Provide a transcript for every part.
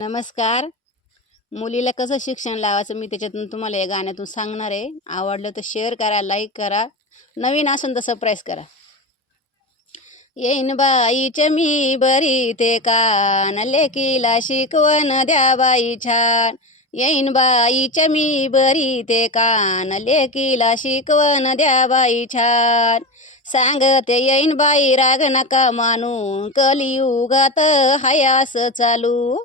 नमस्कार. मुलीला कसं शिक्षण लावायचं मी त्याच्यातून तुम्हाला या गाण्यातून सांगणार आहे. आवडलं तर शेअर करा, लाईक करा. नवीन असून तर सबस्क्राईब करा. येईन बाईचे मी बरी ते कान, लेकीला शिकवण द्या बाई छान. येईन बाईचे मी बरी ते कान, लेकीला शिकवण द्या बाई छान. सांगते येईन बाई राग नका मानू, कलियुगात हाय असं चालू.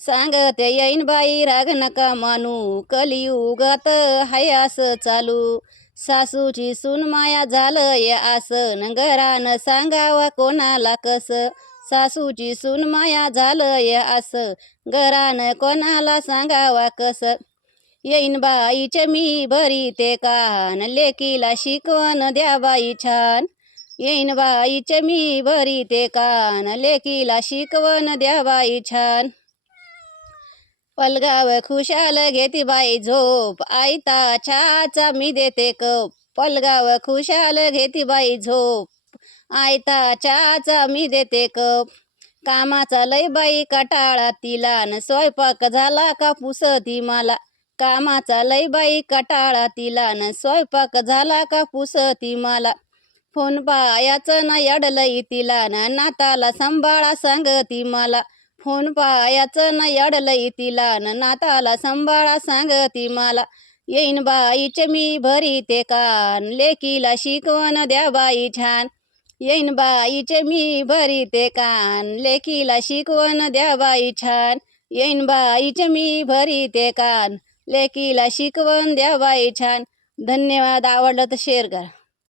सांगते येईन बाई राग नका मानू, कलियुगात हाय असं चालू. सासूची सून माया झालंय असं, घरानं सांगावं कोणाला कसं. सासूची सून माया झालंय असं, घरानं कोणाला सांगावा कसं. येईन बाईचे मी भरी ते कान, लेकीला शिकवण द्या बाई छान. येईन बाईचे मी भरी ते कान, लेकीला शिकवण द्या बाई छान. पलगाव खुशाल घेती बाई झोप, आयता चहाचा मी देते कप. पलगाव खुशाल घेती बाई झोप, आयता चहाचा मी देते कप. कामाचा लय बाई कटाळा तिला, न स्वयंपाक झाला का पुसती मला. कामाचा लय बाई कटाळा तिला, न स्वयंपाक झाला का पुसती मला. फोन पायाचं न अडलई तिला, न नाताला सांभाळा सांगती मला. फोन पायाचं न अडलई तिला, न नाताला सांभाळा सांगती मला. येईन बाईचे मी भरी ते कान, लेकीला शिकवण द्या बाई छान. येईन बाईचे मी भरी ते कान, लेकीला शिकवण द्या बाई छान. येईन बाईचे मी भरी ते कान, लेकीला शिकवण द्या बाई छान. धन्यवाद. आवडलं तर शेअर करा.